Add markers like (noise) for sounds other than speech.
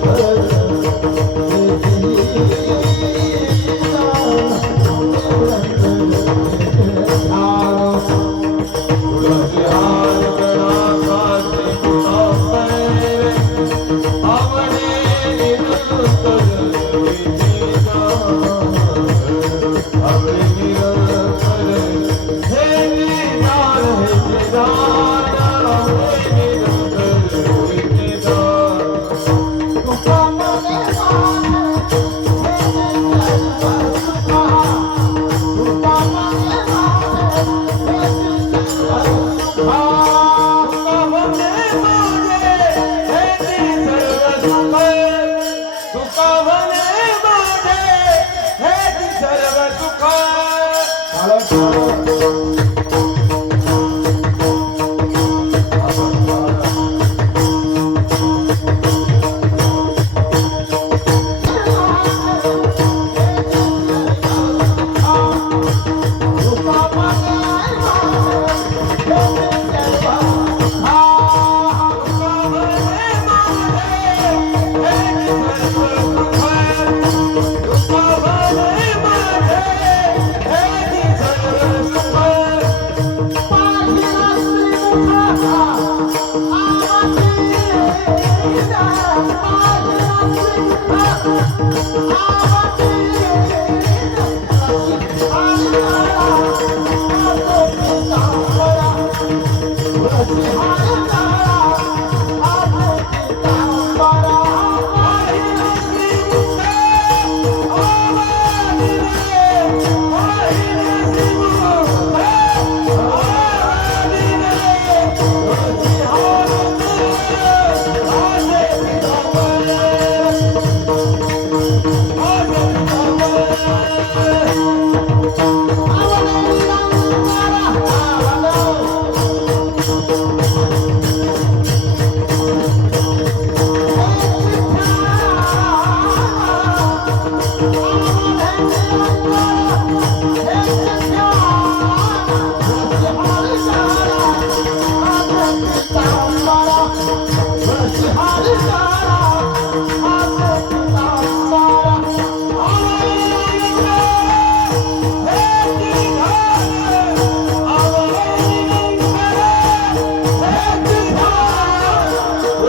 Oh. Thank (laughs) you.